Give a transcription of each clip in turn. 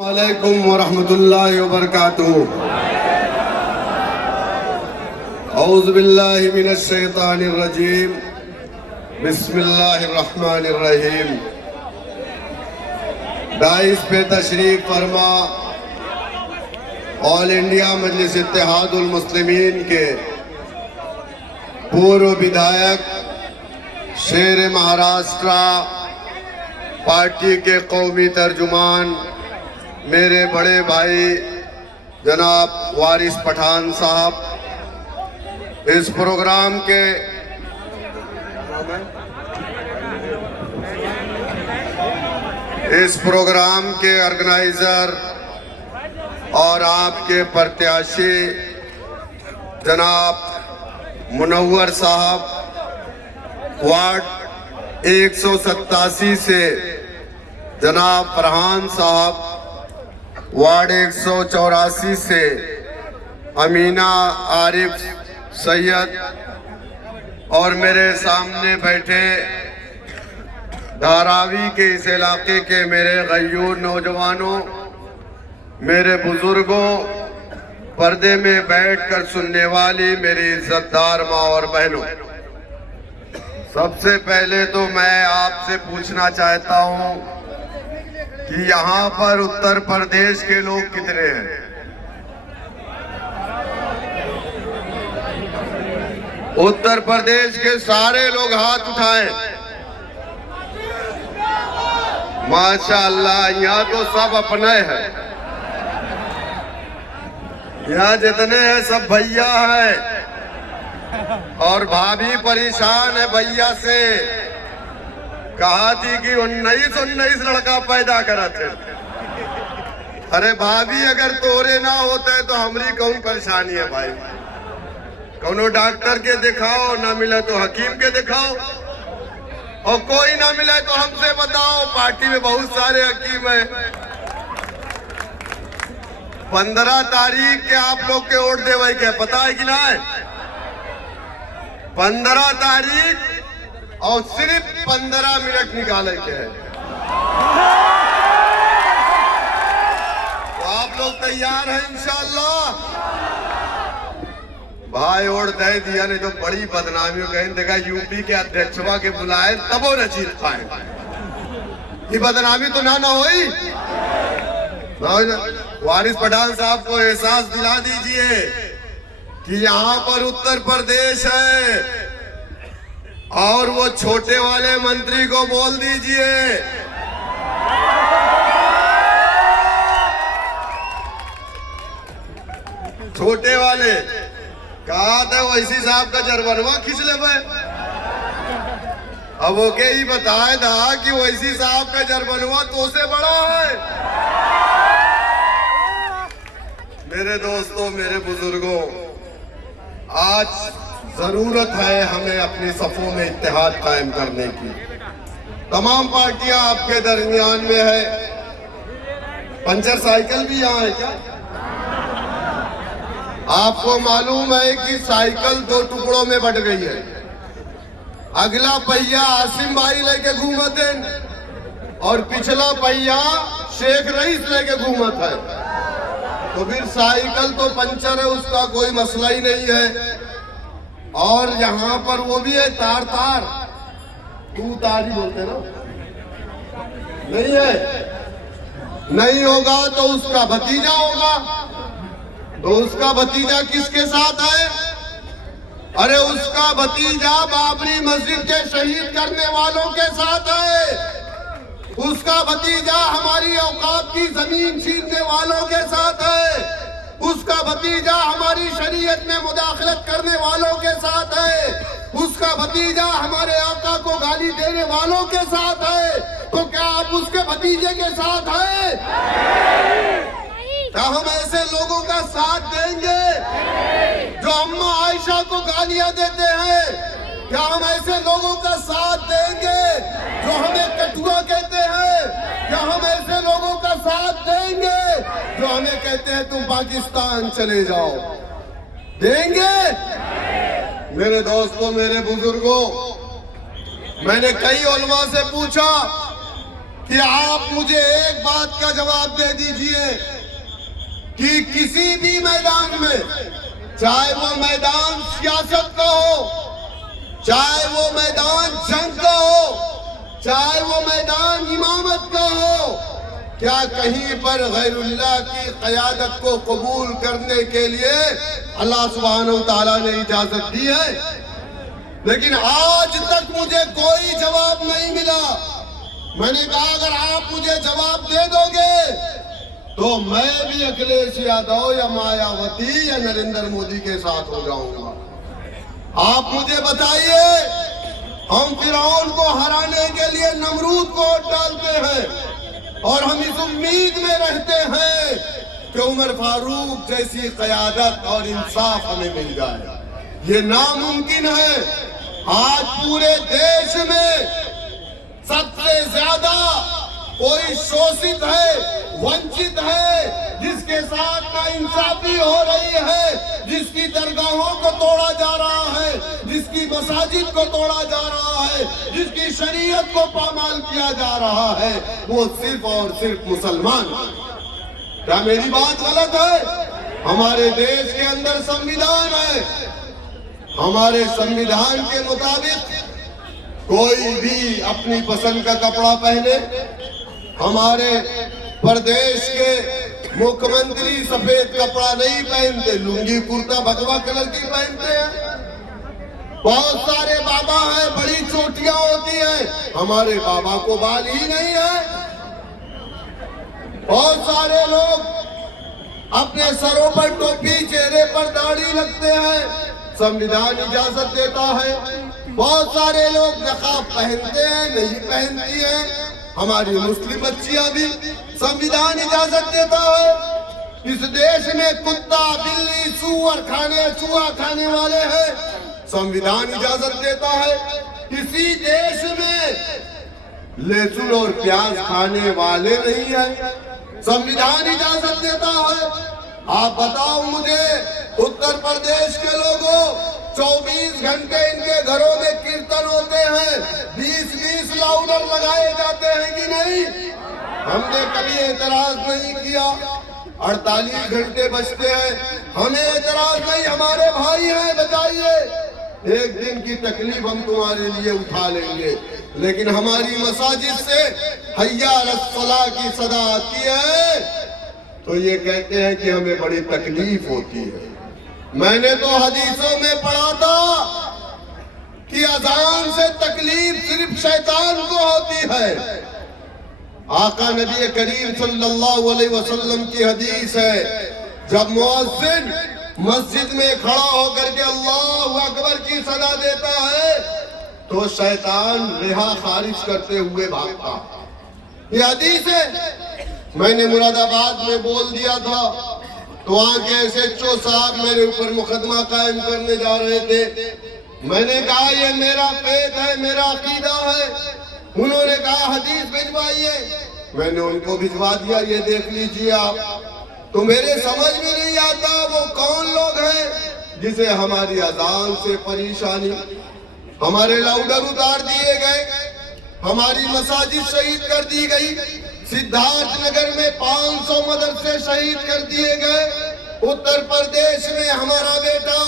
वालेकुम वरहमतुल्लाहि वबरकातुहू। औज़ु बिल्लाहि मिनश शैतानिर रजीम। बिस्मिल्लाहिर रहमानिर रहीम। डाइस पे तशरीफ फरमा ऑल इंडिया मजलिस इत्तेहादुल मुस्लिमीन के पूर्व विधायक, शेर महाराष्ट्र पार्टी के कौमी तर्जुमान, मेरे बड़े भाई जनाब वारिस पठान साहब, इस प्रोग्राम के ऑर्गेनाइजर और आपके प्रत्याशी जनाब मुनव्वर साहब, वार्ड 187 से जनाब फरहान साहब, वार्ड 184 से अमीना आरिफ सैयद, और मेरे सामने बैठे धारावी के इस इलाके के मेरे गयूर नौजवानों, मेरे बुजुर्गों, पर्दे में बैठकर सुनने वाली मेरी इज्जतदार माँ और बहनों, सबसे पहले तो मैं आपसे पूछना चाहता हूँ कि यहाँ पर उत्तर प्रदेश के लोग कितने हैं? उत्तर प्रदेश के सारे लोग हाथ उठाएं। माशाअल्लाह, यहाँ तो सब अपने हैं। यहाँ जितने हैं सब भैया हैं, और भाभी परेशान है भैया से। कहा थी कि 19 लड़का पैदा करा थे। अरे भाभी, अगर तोरे ना होते तो हमारी कौन परेशानी है भाई? कौनो डॉक्टर के दिखाओ, ना मिले तो हकीम के दिखाओ, और कोई ना मिले तो हमसे बताओ, पार्टी में बहुत सारे हकीम हैं। 15 तारीख के आप लोग के वोट देवे के पता है कि ना है? 15 तारीख, और सिर्फ 15 मिनट निकाले के है। तो आप लोग तैयार हैं इंशाअल्लाह? भाई वोट दे दिया, नहीं तो बड़ी बदनामी हो गई। देखा यूपी के अध्यक्षवा के बुलाए तब वो न जीत पाए। ये बदनामी तो ना होई। वारिस पठान साहब को एहसास दिला दीजिए कि यहाँ पर उत्तर प्रदेश है, और वो छोटे वाले मंत्री को बोल दीजिए छोटे वाले कहा था वैसी साहब का जरबनवा खींच ले भाई। अब वो के ही बताए था कि वैसी साहब का जरबनवा तो से बड़ा है। मेरे दोस्तों, मेरे बुजुर्गों, आज जरूरत है हमें अपनी सफों में इत्तेहाद कायम करने की। तमाम पार्टियां आपके दरमियान में है। पंचर साइकिल भी यहाँ है क्या? आपको मालूम है कि साइकिल 2 टुकड़ों में बट गई है। अगला पहिया आसिम भाई लेके घूमत है, और पिछला पहिया शेख रईस लेके घूमत है। तो फिर साइकिल तो पंचर है, उसका कोई मसला ही नहीं है। और यहाँ पर वो भी है तार, तू तार ही बोलते ना, नहीं है? नहीं होगा तो उसका भतीजा होगा। तो उसका भतीजा किसके साथ है? अरे उसका भतीजा बाबरी मस्जिद के शहीद करने वालों के साथ है। उसका भतीजा हमारी औकात की जमीन छीनने वालों के साथ है। उसका भतीजा हमारी शरीयत में मुदाखलत करने वालों के साथ है। उसका भतीजा हमारे आका को गाली देने वालों के साथ है। तो क्या आप उसके भतीजे के साथ हैं? क्या हम ऐसे लोगों का साथ देंगे जो अम्मा आयशा को गालियां देते हैं? क्या हम ऐसे लोगों का साथ देंगे जो हमें कठुआ कहते हैं? क्या हम ऐसे लोगों का साथ देंगे जो हमें कहते हैं तुम पाकिस्तान चले जाओ? देंगे? मेरे दोस्तों, मेरे बुजुर्गों, मैंने कई उलमा से पूछा कि आप मुझे एक बात का जवाब दे दीजिए कि किसी भी मैदान में, चाहे वो मैदान सियासत का हो, चाहे वो मैदान जंग का हो, चाहे वो मैदान इमामत का हो, क्या कहीं पर गैरुल्लाह की क़यादत को कबूल करने के लिए अल्लाह सुब्हानहू तआला ने इजाजत दी है? लेकिन आज तक मुझे कोई जवाब नहीं मिला। मैंने कहा अगर आप मुझे जवाब दे दोगे तो मैं भी अखिलेश यादव या मायावती या नरेंद्र मोदी के साथ हो जाऊंगा। आप मुझे बताइए, हम फिरौन को हराने के लिए नमरूद को वोट डालते हैं और हम इस उम्मीद में रहते हैं कि उमर फारूक जैसी क़यादत और इंसाफ हमें मिल जाए। ये नामुमकिन है। आज पूरे देश में सबसे ज्यादा कोई शोषित है, वंचित है, जिसके साथ नाइंसाफी हो रही है, जिसकी दरगाहों को तोड़ा जा रहा है, जिसकी मसाजिद को तोड़ा जा रहा है, जिसकी शरीयत को पामाल किया जा रहा है, वो सिर्फ और सिर्फ मुसलमान। क्या मेरी बात गलत है? हमारे देश के अंदर संविधान है। हमारे संविधान के मुताबिक कोई भी अपनी पसंद का कपड़ा पहने। हमारे प्रदेश के मुख्यमंत्री सफेद कपड़ा नहीं पहनते, लुंगी कुर्ता भगवा कलर की पहनते हैं। बहुत सारे बाबा हैं, बड़ी चोटियां होती हैं, हमारे बाबा को बाल ही नहीं है। बहुत सारे लोग अपने सरों पर टोपी, चेहरे पर दाढ़ी रखते हैं, संविधान इजाजत देता है। बहुत सारे लोग नकाब पहनते हैं, नहीं पहनती हैं। हमारी मुस्लिम बच्चियां भी, संविधान इजाजत देता है। इस देश में कुत्ता, बिल्ली, चूहा खाने वाले हैं, संविधान इजाजत देता है। इसी देश में लहसुन और प्याज खाने वाले नहीं है, संविधान इजाजत देता है। आप बताओ मुझे, उत्तर प्रदेश के लोगों, 24 घंटे इनके घरों में कीर्तन होते हैं, 20-20 लाउडर लगाए जाते हैं कि नहीं? हमने कभी एतराज नहीं किया। 48 घंटे बजते हैं, हमें एतराज नहीं। हमारे भाई हैं, बताइए, एक दिन की तकलीफ हम तुम्हारे लिए उठा लेंगे। लेकिन हमारी मसाजिद से हय्या अलस सलाह की सदा आती है तो ये कहते हैं कि हमें बड़ी तकलीफ होती है। मैंने तो हदीसों में पढ़ा था कि अजान से तकलीफ सिर्फ शैतान को होती है। आका नबी करीम सल्लल्लाहु अलैहि वसल्लम की हदीस है, जब मुअज्जिन मस्जिद में खड़ा होकर के अल्लाहु अकबर की सदा देता है तो शैतान रिहा खारिज करते हुए भागता। ये हदीस है। मैंने मुरादाबाद में बोल दिया था तो वहां के SHO साहब मेरे ऊपर मुकदमा कायम करने जा रहे थे। मैंने कहा ये मेरा फेथ है, मेरा अकीदा है। उन्होंने कहा हदीस भिजवाइए, मैंने उनको भिजवा दिया, ये देख लीजिए आप। तो मेरे समझ में नहीं आता वो कौन लोग हैं जिसे हमारी अजान से परेशानी। हमारे लाउडर उतार दिए गए, हमारी मसाजिद शहीद कर दी गई, सिद्धार्थ नगर में 500 मदरसे शहीद कर दिए गए। उत्तर प्रदेश में हमारा बेटा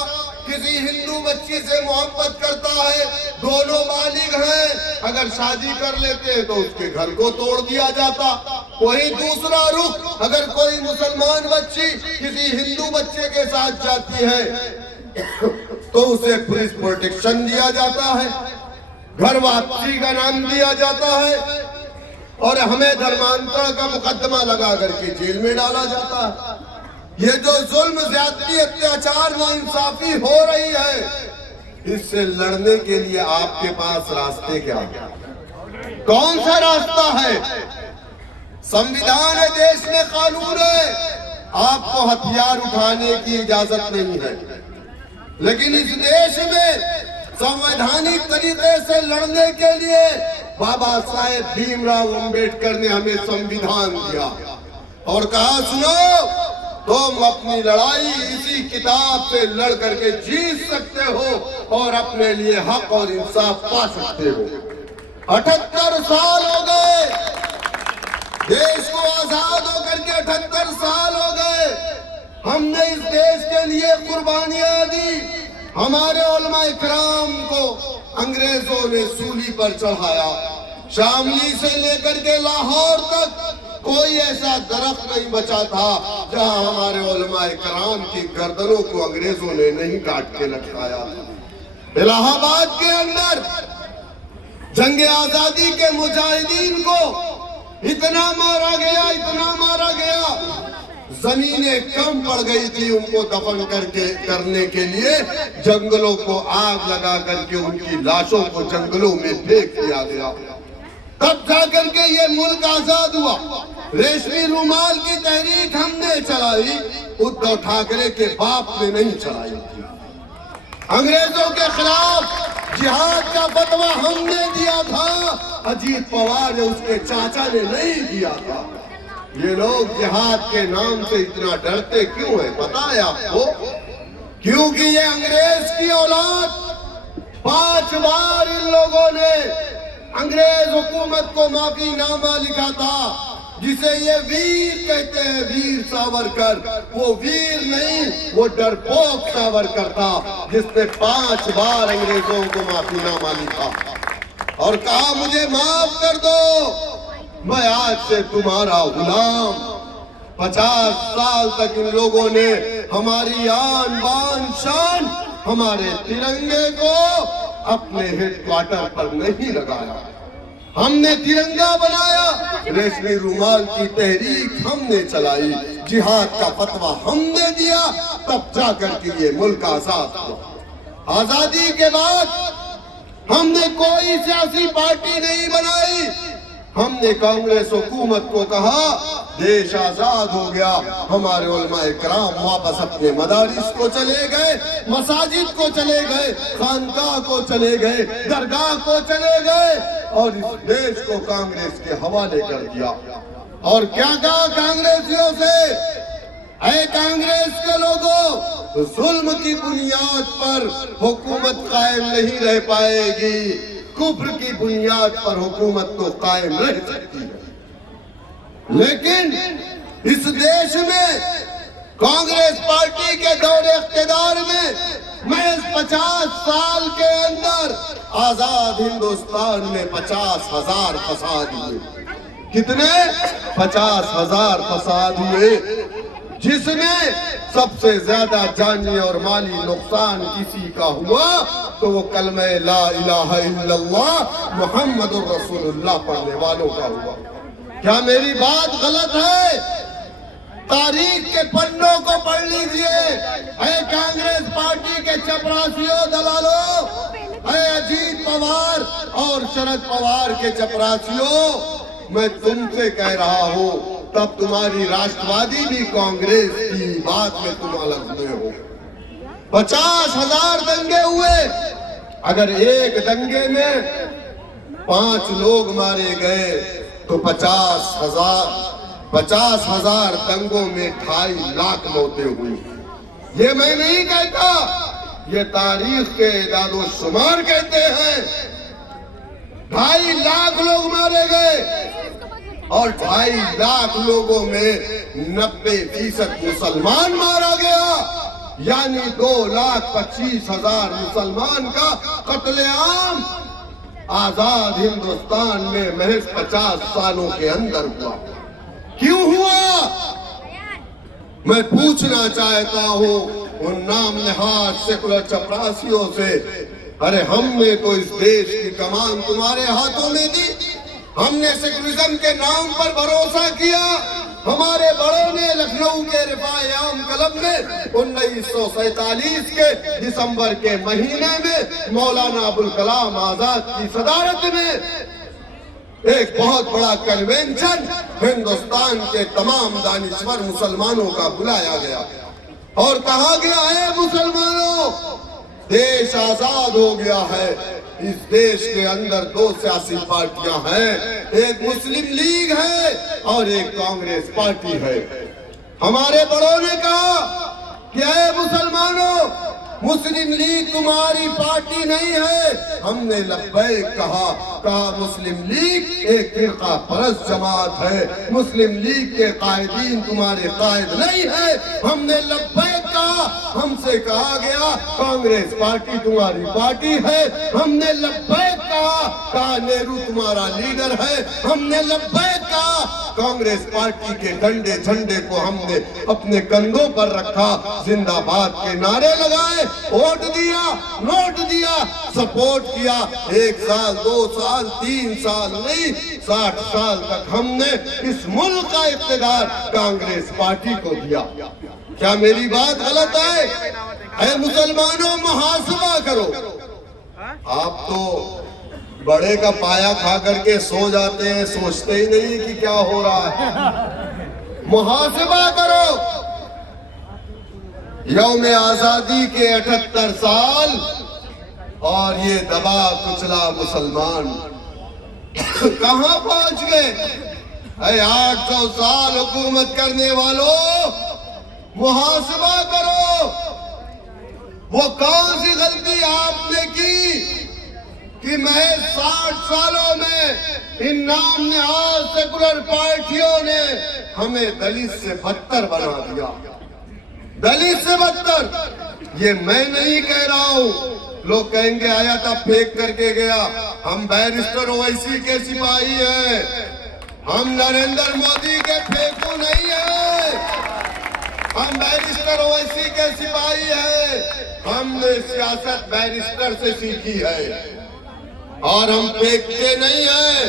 किसी हिंदू बच्ची से मोहब्बत करता है, दोनों बालिग हैं, अगर शादी कर लेते हैं तो उसके घर को तोड़ दिया जाता। वही दूसरा रुख, अगर कोई मुसलमान बच्ची किसी हिंदू बच्चे के साथ जाती है तो उसे पुलिस प्रोटेक्शन दिया जाता है, घर वापसी का नाम दिया जाता है और हमें धर्मांतरण का मुकदमा लगा करके जेल में डाला जाता है। ये जो जुल्म, ज्यादती, अत्याचार, नाइंसाफी हो रही है, इससे लड़ने के लिए आपके पास रास्ते क्या है? कौन सा रास्ता है? संविधान है, देश में कानून है, आपको हथियार उठाने की इजाजत नहीं है। लेकिन इस देश में संवैधानिक तरीके से लड़ने के लिए बाबा साहेब भीमराव अंबेडकर ने हमें संविधान दिया और कहा सुनो, तुम अपनी लड़ाई इसी किताब से लड़ करके जीत सकते हो और अपने लिए हक और इंसाफ पा सकते हो। 78 साल हो गए देश को आजाद होकर के 78 साल हो गए। हमने इस देश के लिए कुर्बानियां दी। हमारे उलमा इकराम को अंग्रेजों ने सूली पर चढ़ाया। शामली से लेकर के लाहौर तक कोई ऐसा दरख्त नहीं बचा था जहां हमारे उलमा इकराम की गर्दनों को अंग्रेजों ने नहीं काट के लटकाया। इलाहाबाद के अंदर जंग आजादी के मुजाहिदीन को इतना मारा गया, इतना मारा गया, जमीनें कम पड़ गई थी उनको दफन करने के लिए। जंगलों को आग लगा करके उनकी लाशों को जंगलों में फेंक दिया गया। तब जाकर के ये मुल्क आजाद हुआ। रेशमी रुमाल की तहरीक हमने चलाई, उद्धव ठाकरे के बाप ने नहीं चलाई थी। अंग्रेजों के खिलाफ जिहाद का फतवा हमने दिया था, अजीत पवार ने उसके चाचा ने नहीं दिया था। ये लोग जिहाद के नाम से इतना डरते क्यों है पता है आपको? क्योंकि ये अंग्रेज की औलाद 5 बार इन लोगों ने अंग्रेज हुकूमत को माफीनामा लिखा था, जिसे ये वीर कहते हैं, वीर सावरकर। वो वीर नहीं, वो डरपोक सावरकर था जिसने 5 बार अंग्रेजों को माफीनामा लिखा और कहा मुझे माफ कर दो, मैं आज से तुम्हारा गुलाम। 50 साल तक इन लोगों ने हमारी आन बान शान, हमारे तिरंगे को अपने हेडक्वार्टर पर नहीं लगाया। हमने तिरंगा बनाया, रेशमी रुमाल की तहरीक हमने चलाई, जिहाद का फतवा हमने दिया, तब जाकर के ये मुल्क आजाद हुआ। आजादी के बाद हमने कोई सियासी पार्टी नहीं बनाई। हमने कांग्रेस हुकूमत को कहा देश आजाद हो गया। हमारे उलमा इकराम वापस अपने मदारिस को चले गए, मसाजिद को चले गए, खानकाह को चले गए, दरगाह को चले गए और इस देश को कांग्रेस के हवाले कर दिया। और क्या कहा कांग्रेसियों से? ऐ कांग्रेस के लोगों, जुल्म की बुनियाद पर हुकूमत कायम नहीं रह पाएगी, कुफ्र की बुनियाद पर हुकूमत तो कायम रह सकती है। लेकिन इस देश में कांग्रेस पार्टी के दौरे इख्तिदार में महज 50 साल के अंदर आजाद हिंदुस्तान में 50,000 फसाद हुए। कितने? 50,000 फसाद हुए, जिसमें सबसे ज्यादा जानी और माली नुकसान किसी का हुआ तो वो कलमे ला इलाहा इल्लल्लाह मुहम्मदुर रसूलुल्लाह पढ़ने वालों का हुआ। क्या मेरी बात गलत है? तारीख के पन्नों को पढ़ लीजिए। है कांग्रेस पार्टी के चपरासियों, दलालों, है अजीत पवार और शरद पवार के चपरासियों, मैं तुमसे कह रहा हूँ, तब तुम्हारी राष्ट्रवादी भी कांग्रेस की बात में तुम अलग हुए हो। 50,000 दंगे हुए। अगर एक दंगे में 5 लोग मारे गए तो 50,000 दंगों में 2.5 लाख मौतें हुई। ये मैं नहीं कहता, ये तारीख के इदादो शुमार कहते हैं। 2.5 लाख लोग मारे गए और 2.5 लाख लोगों में 90% मुसलमान मारा गया, यानी 2,25,000 मुसलमान का कत्लेआम आजाद हिंदुस्तान में महज 50 सालों के अंदर हुआ। क्यों हुआ? मैं पूछना चाहता हूँ उन नाम नहाद सेकुलर चपरासियों से, अरे हमने तो इस देश की कमान तुम्हारे हाथों में दी, हमने सेकुलरिज्म के नाम पर भरोसा किया। हमारे बड़ों ने लखनऊ के रिफाए आम कलम में 1947 के दिसंबर के महीने में मौलाना अबुल कलाम आजाद की सदारत में एक बहुत बड़ा कन्वेंशन हिंदुस्तान के तमाम दानिश्वर मुसलमानों का बुलाया गया और कहा गया है, मुसलमानों, देश आजाद हो गया है। इस देश के अंदर 2 सियासी पार्टियां हैं, एक मुस्लिम लीग है और एक कांग्रेस पार्टी है। हमारे बड़ों ने कहा कि ऐ मुसलमानों, मुस्लिम लीग तुम्हारी पार्टी नहीं है। हमने लब्बैक कहा मुस्लिम लीग एक फिरका परस्त जमात है, मुस्लिम लीग के कायदीन तुम्हारे कायद नहीं है। हमने लब्बैक कहा, हमसे कहा गया कांग्रेस पार्टी तुम्हारी पार्टी है। हमने लब्बैक कहा नेहरू तुम्हारा लीडर है। हमने लब्बैक कहा, कांग्रेस पार्टी के डंडे झंडे को हमने अपने कंधों पर रखा, जिंदाबाद के नारे लगाए, वोट दिया, नोट दिया, सपोर्ट किया। 1 साल 2 साल 3 साल नहीं, 60 साल तक हमने इस मुल्क का इख्तियार कांग्रेस पार्टी को दिया। क्या मेरी बात गलत है? मुसलमानों, मुहासबा करो। आप तो बड़े का पाया खा करके सो जाते हैं, सोचते ही नहीं कि क्या हो रहा है। मुहासबा करो। यौम आजादी के 78 साल और ये दबा कुचला मुसलमान कहां पहुंच गए? 800 साल हुकूमत करने वालों, मुहासबा करो। वो कौन सी गलती आपने की कि मैं 60 सालों में इन नाम नहाज सेकुलर पार्टियों ने हमें दलित से बदतर बना दिया। दलित से बदतर ये मैं नहीं कह रहा हूं। लोग कहेंगे आया था फेंक करके गया। हम बैरिस्टर ओवैसी के सिपाही हैं, हम नरेंद्र मोदी के फेंकू नहीं है। हम बैरिस्टर ओवैसी के सिपाही हैं। हमने सियासत बैरिस्टर से सीखी है और हम फेंकते नहीं है।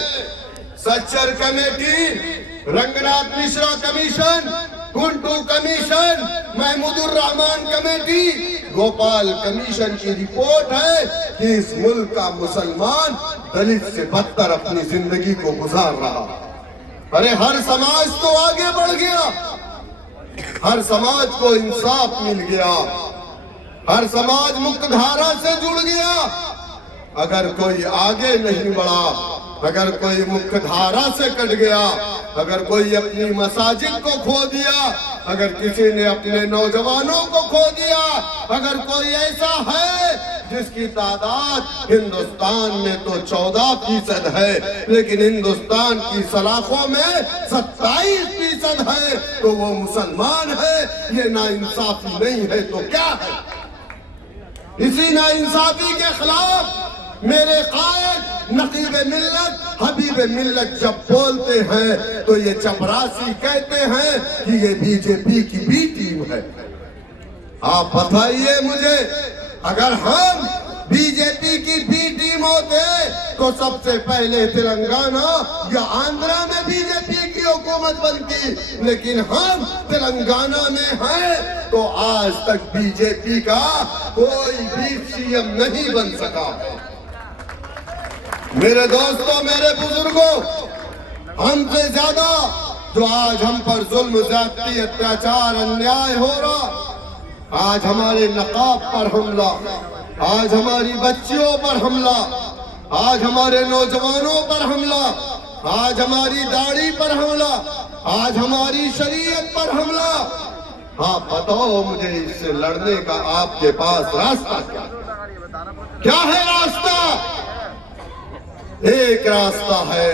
Sachar committee, Ranganath Mishra commission, Kundu commission, Mahmoodur Rahman committee, Gopal commission की रिपोर्ट है कि इस मुल्क का मुसलमान दलित से बदतर अपनी जिंदगी को गुजार रहा। अरे हर समाज तो आगे बढ़ गया, हर समाज को इंसाफ मिल गया, हर समाज मुख्यधारा से जुड़ गया। अगर कोई आगे नहीं बढ़ा, अगर कोई मुख्य धारा से कट गया, अगर कोई अपनी मसाजिद को खो दिया, अगर किसी ने अपने नौजवानों को खो दिया, अगर कोई ऐसा है जिसकी तादाद हिंदुस्तान में तो 14% है, लेकिन हिंदुस्तान की सलाखों में 27% है, तो वो मुसलमान है। ये नाइंसाफी नहीं है तो क्या है? इसी नाइंसाफी के खिलाफ मेरे कायद नकीब मिल्लत, हबीब मिल्लत जब बोलते हैं तो ये चपरासी कहते हैं कि ये बीजेपी की बी टीम है। आप बताइए मुझे, अगर हम बीजेपी की बी टीम होते तो सबसे पहले तेलंगाना या आंध्रा में बीजेपी की हुकूमत बनती, लेकिन हम तेलंगाना में हैं तो आज तक बीजेपी का कोई भी सीएम नहीं बन सका। मेरे दोस्तों, मेरे बुजुर्गों, हमसे ज्यादा जो आज हम पर जुल्म, ज्यादती, अत्याचार, अन्याय हो रहा, आज हमारे नकाब पर हमला, आज हमारी बच्चियों पर हमला, आज हमारे नौजवानों पर हमला, आज हमारी दाढ़ी पर हमला, आज हमारी शरीयत पर हमला। हाँ, बताओ मुझे, इससे लड़ने का आपके पास रास्ता क्या है? रास्ता एक रास्ता है,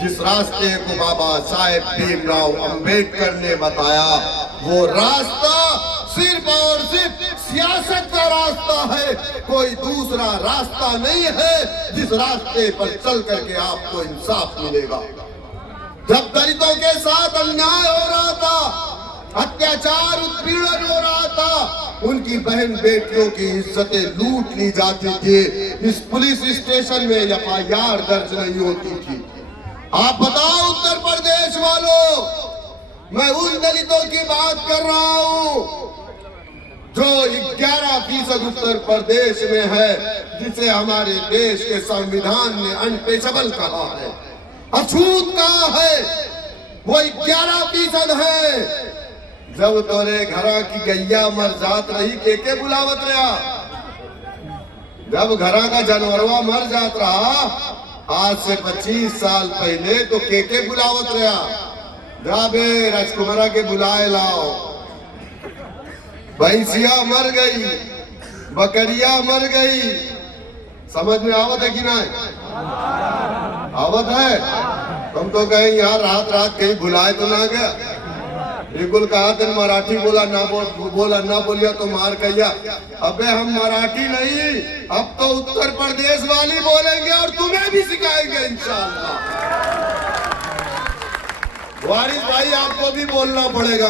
जिस रास्ते को बाबा साहेब भीमराव अंबेडकर ने बताया। वो रास्ता सिर्फ और सिर्फ सियासत का रास्ता है, कोई दूसरा रास्ता नहीं है जिस रास्ते पर चल करके आपको इंसाफ मिलेगा। जब दलितों के साथ अन्याय हो रहा था, अत्याचार, उत्पीड़न हो रहा था, उनकी बहन बेटियों की इज्जतें लूट ली जाती थी, इस पुलिस स्टेशन में एफआईआर दर्ज नहीं होती थी। आप बताओ उत्तर प्रदेश वालों, मैं उन दलितों की बात कर रहा हूं जो 11% उत्तर प्रदेश में है, जिसे हमारे देश के संविधान ने अनटचेबल कहा है, अछूत कहा है। वो 11% है। जब तोरे घरा की गैया मर जात रही, के बुलावत रहा। जब घरा का जानवरवा मर जात रहा आज से 25 साल पहले, तो के बुलावत रहा, जाबे राजकुमारा के बुलाए लाओ। भैंसिया मर गई, बकरिया मर गई। समझ में आवत है कि नहीं? आवत है। तुम तो कहें यार रात रात कहीं भुलाए तो ना गया। बिल्कुल कहा तेन मराठी बोला ना बोलिया तो मार कहिया। अबे हम मराठी नहीं, अब तो उत्तर प्रदेश वाली बोलेंगे और तुम्हें भी सिखाएंगे इंशाअल्लाह। वारिस भाई आपको भी बोलना पड़ेगा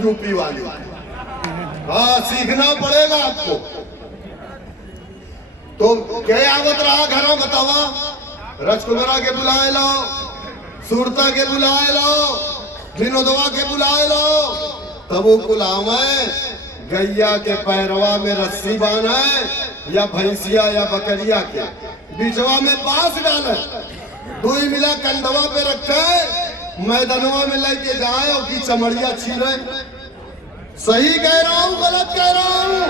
यूपी वाली। हाँ सीखना पड़ेगा आपको। तो क्या आवत रहा घर बतावा? राजकुमारा के बुलाए लो, सूरता के बुलाए लो, विनोदवा के बुलाए लो, तब वो बुलावे गैया के पैरवा में रस्सी बांधे या भैंसिया या बकरिया के बिचवा में बांस डाले, दुई मिला कंधवा पे रखे, मैदानवा में लेके जाए और की चमड़िया छीले। सही कह रहा हूँ गलत कह रहा हूँ?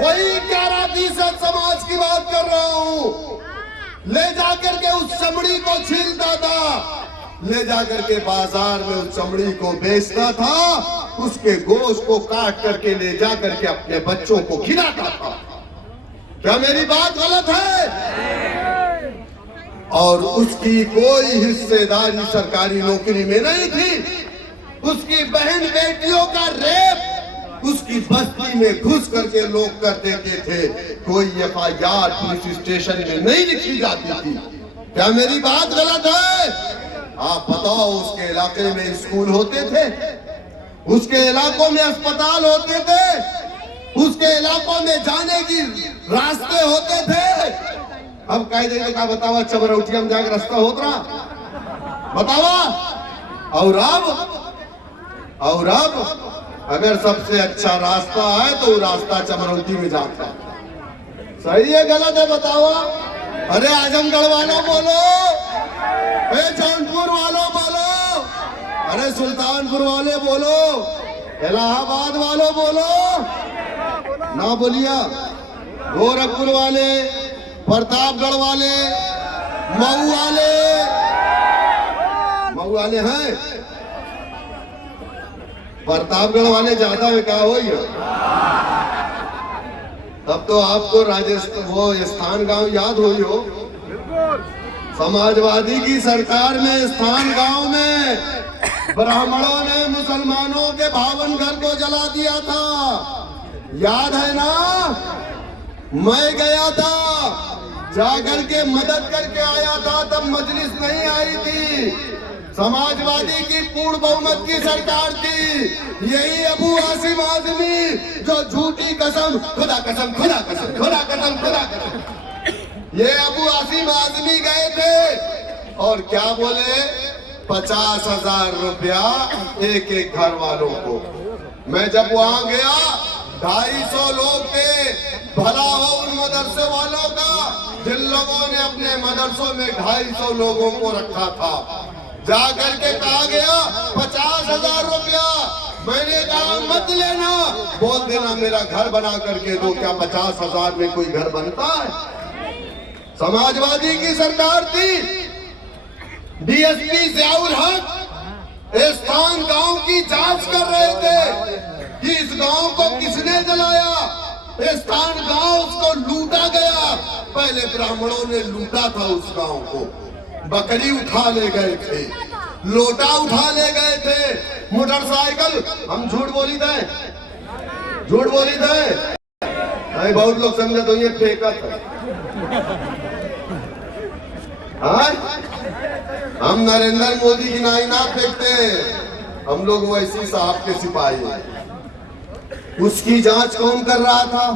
वही 11% समाज की बात कर रहा हूँ। ले जाकर के उस चमड़ी को छीलता था, ले जाकर के बाजार में उस चमड़ी को बेचता था, उसके गोश्त को काट करके ले जाकर के अपने बच्चों को खिलाता था। क्या मेरी बात गलत है? और उसकी कोई हिस्सेदारी सरकारी नौकरी में नहीं थी। उसकी बहन बेटियों का रेप उसकी बस्ती में घुस करके लोग कर देते थे। कोई एफआईआर पुलिस स्टेशन में नहीं लिखी जाती थी। क्या मेरी बात गलत है? आप बताओ, उसके इलाके में स्कूल होते थे, उसके इलाकों में अस्पताल होते थे, उसके इलाकों में जाने की रास्ते होते थे। अब कह देते का बतावा चमरौटिया में जाकर रास्ता होता रहा बतावा। और अब अगर सबसे अच्छा रास्ता है तो रास्ता चमरौटी में जाता है। सही है गलत है बतावा? अरे आजमगढ़ वालों बोलो, जौनपुर वालों बोलो, अरे सुल्तानपुर वाले बोलो, इलाहाबाद वालों बोलो, ना बोलिया, गोरखपुर वाले, प्रतापगढ़ वाले, मऊ वाले हैं। प्रतापगढ़ वाले ज्यादा में क्या हो? तब तो आपको राजस्थान वो स्थान गांव याद हो। समाजवादी की सरकार में स्थान गांव में ब्राह्मणों ने मुसलमानों के 52 घर को जला दिया था, याद है ना? मैं गया था, जाकर के मदद करके आया था, तब मजलिस नहीं आई थी। समाजवादी की पूर्ण बहुमत की सरकार थी। यही अबू आसिम आजमी जो झूठी कसम, खुदा कसम, खुदा कसम, खुदा कसम, खुदा कसम, ये अबू आसिम आजमी गए थे और क्या बोले? 50,000 रुपया एक एक घर वालों को। मैं जब वहां गया 250 लोग थे। भला हो उन मदरसे वालों का जिन लोगों ने अपने मदरसों में 250 लोगों को रखा था। जाकर के कहा गया 50,000 रुपया। मैंने कहा मत लेना, बोल देना मेरा घर बना करके दो। क्या 50,000 में कोई घर बनता है? समाजवादी की सरकार थी। डीएसपी जियाउल हक स्थान गांव की जांच कर रहे थे कि इस गांव को किसने जलाया। स्थान गांव उसको लूटा गया। पहले ब्राह्मणों ने लूटा था उस गांव को। बकरी उठा ले गए थे, लोटा उठा ले गए थे, मोटरसाइकिल। हम झूठ बोली थे, झूठ बोली थे। नहीं, बहुत लोग समझे तो ये फेंका था। हम नरेंद्र मोदी की नाई ना फेंकते, हम लोग वैसी साहब के सिपाही हैं। उसकी जांच कौन कर रहा था?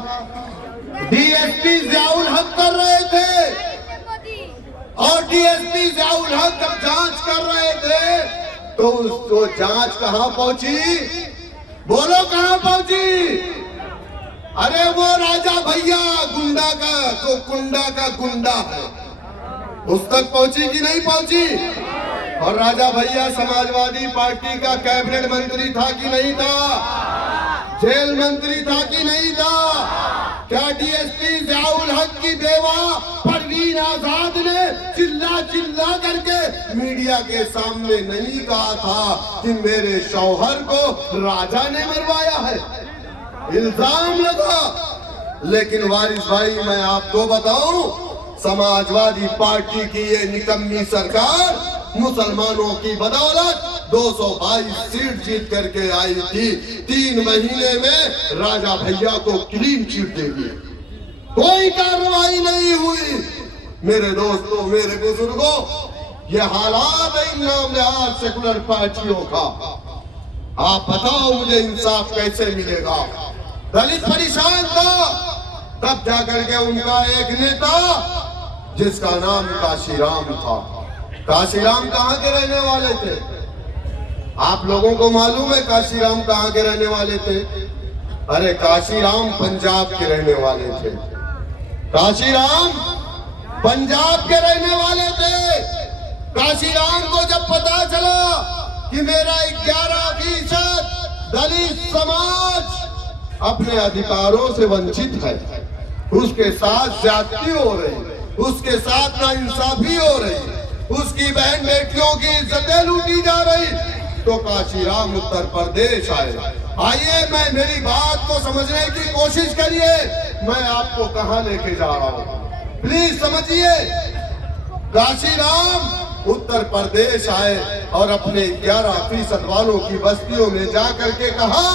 डीएसपी जियाउल हक कर रहे थे। और डीएसपी जियाउल हक जब जांच कर रहे थे तो उसको जांच कहां पहुंची? बोलो कहां पहुंची? अरे वो राजा भैया गुंडा का तो कुंडा का गुंडा है, उस तक पहुंची कि नहीं पहुंची? और राजा भैया समाजवादी पार्टी का कैबिनेट मंत्री था कि नहीं था? जेल मंत्री था कि नहीं था? क्या डीएसपी जियाउल हक की बेवा परवीन आजाद ने चिल्ला चिल्ला करके मीडिया के सामने नहीं कहा था कि मेरे शौहर को राजा ने मरवाया है? इल्जाम लगा लेकिन वारिस भाई मैं आपको बताऊं, समाजवादी पार्टी की ये निकम्मी सरकार मुसलमानों की बदौलत 222 सीट जीत करके आई थी। 3 महीने में राजा भैया को क्लीन चिट देगी, कोई कार्रवाई नहीं हुई। मेरे दोस्तों, मेरे बुजुर्गों, ये हालात है इन नामनहार सेकुलर पार्टियों का। आप बताओ मुझे इंसाफ कैसे मिलेगा? दलित परेशान था, तब जाकर के उनका एक नेता जिसका नाम काशीराम था। काशीराम कहाँ के रहने वाले थे? आप लोगों को मालूम है काशीराम कहाँ के रहने वाले थे? अरे काशीराम पंजाब के रहने वाले थे। काशीराम पंजाब के रहने वाले थे। काशीराम को जब पता चला कि मेरा 11% दलित समाज अपने अधिकारों से वंचित है, उसके साथ ज्यादती हो रही, उसके साथ नाइंसाफी हो रही, उसकी बहन बेटियों की इज्जतें लूटी जा रही, तो काशीराम उत्तर प्रदेश आए। आइए मैं मेरी बात को समझने की कोशिश करिए, मैं आपको कहां लेके जा रहा हूं, प्लीज समझिए। काशीराम उत्तर प्रदेश आए और अपने 11% वालों की बस्तियों में जाकर के कहा,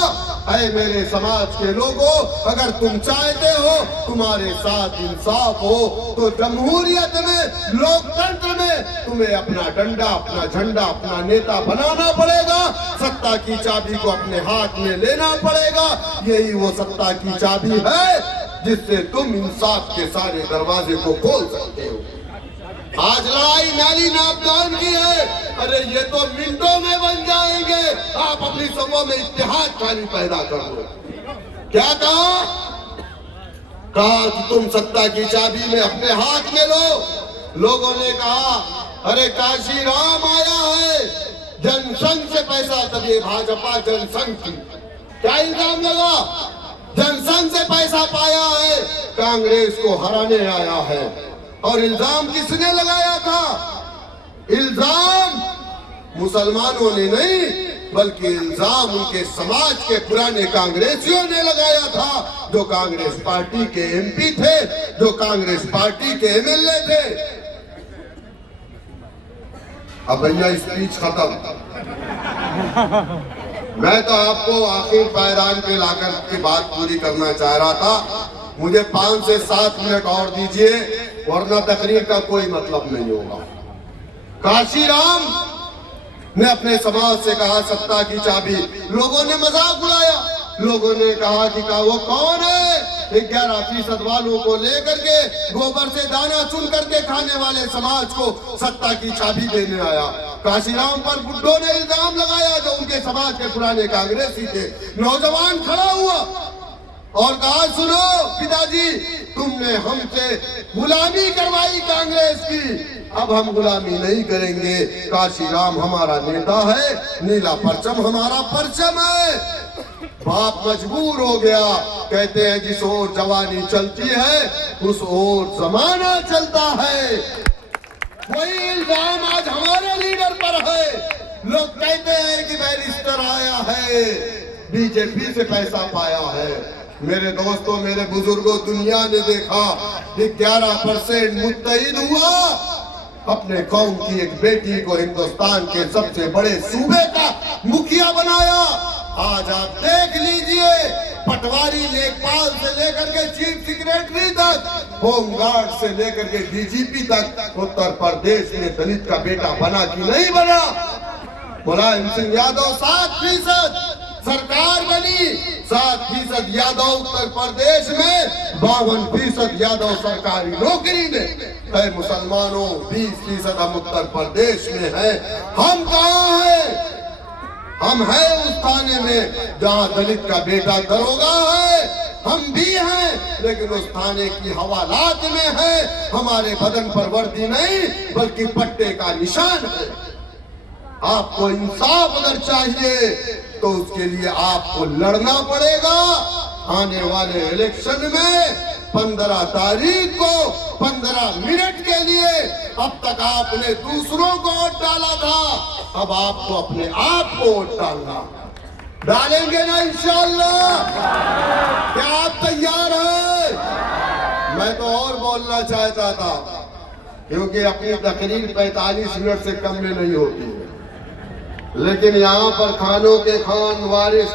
ऐ मेरे समाज के लोगों, अगर तुम चाहते हो तुम्हारे साथ इंसाफ हो तो जमहूरियत में, लोकतंत्र में तुम्हें अपना डंडा, अपना झंडा, अपना नेता बनाना पड़ेगा। सत्ता की चाबी को अपने हाथ में लेना पड़ेगा। यही वो सत्ता की चाबी है जिससे तुम इंसाफ के सारे दरवाजे को खोल सकते हो। आज लड़ाई नाली नापदान की है, अरे ये तो मिनटों में बन जाएंगे। आप अपनी सभा में इत्तेहाद खाली पैदा कर दो। क्या कहा कि तुम सत्ता की चाबी में अपने हाथ में लो। लोगों ने कहा, अरे काशीराम आया है जनसंघ से पैसा, तब ये भाजपा जनसंघ की क्या इल्जाम लगा? जनसंघ से पैसा पाया है, कांग्रेस को हराने आया है। और इल्जाम किसने लगाया था? इल्जाम मुसलमानों ने नहीं, बल्कि इल्जाम उनके समाज के पुराने कांग्रेसियों ने लगाया था, जो कांग्रेस पार्टी के एमपी थे, जो कांग्रेस पार्टी के एमएलए थे। अब भैया स्पीच खत्म। मैं तो आपको आखिर पायदान पे लाकर की बात पूरी करना चाह रहा था। मुझे 5 से 7 मिनट और दीजिए, वरना तकरीर का कोई मतलब नहीं होगा। काशीराम ने अपने समाज से कहा सत्ता की चाबी। लोगों ने मजाक उड़ाया, लोगों ने कहा कि वो कौन है 11% वालों को लेकर के गोबर से दाना चुन करके खाने वाले समाज को सत्ता की चाबी देने आया। काशीराम पर बुड्ढों ने इल्जाम लगाया, जो उनके समाज के पुराने कांग्रेसी थे। नौजवान खड़ा हुआ और कहा, सुनो पिताजी, तुमने हमसे गुलामी करवाई कांग्रेस की, अब हम गुलामी नहीं करेंगे। काशीराम हमारा नेता है, नीला परचम हमारा परचम है। बाप मजबूर हो गया। कहते हैं जिस ओर जवानी चलती है उस ओर जमाना चलता है। वही इल्जाम आज हमारे लीडर पर है। लोग कहते हैं कि बैरिस्टर आया है, बीजेपी से पैसा पाया है। मेरे दोस्तों, मेरे बुजुर्गों, दुनिया ने देखा कि 11% मुत्तहिद हुआ, अपने कौम की एक बेटी को हिंदुस्तान के सबसे बड़े सूबे का मुखिया बनाया। आज आप देख लीजिए, पटवारी लेखपाल से लेकर के चीफ सेक्रेटरी तक, होमगार्ड से लेकर के डीजीपी तक उत्तर प्रदेश में दलित का बेटा बना कि नहीं बना? मुलायम सिंह यादव 7% सरकार बनी, 7% यादव उत्तर प्रदेश में, 52% यादव सरकारी नौकरी में है। मुसलमानों 20% हम उत्तर प्रदेश में हैं। हम कहाँ हैं? हम हैं उस थाने में जहाँ दलित का बेटा दरोगा है। हम भी हैं, लेकिन उस थाने की हवालात में है। हमारे बदन पर वर्दी नहीं, बल्कि पट्टे का निशान है। आपको इंसाफ अगर चाहिए तो उसके लिए आपको लड़ना पड़ेगा। आने वाले इलेक्शन में 15 तारीख को 15 मिनट के लिए, अब तक आपने दूसरों को वोट डाला था, अब आपको अपने आप को वोट डालना। डालेंगे ना इंशाअल्लाह? क्या आप तैयार हैं? बोलना चाहता था, क्योंकि अपनी तकरीर 45 मिनट से कम में नहीं होती है। लेकिन यहाँ पर खानों के खान वारिस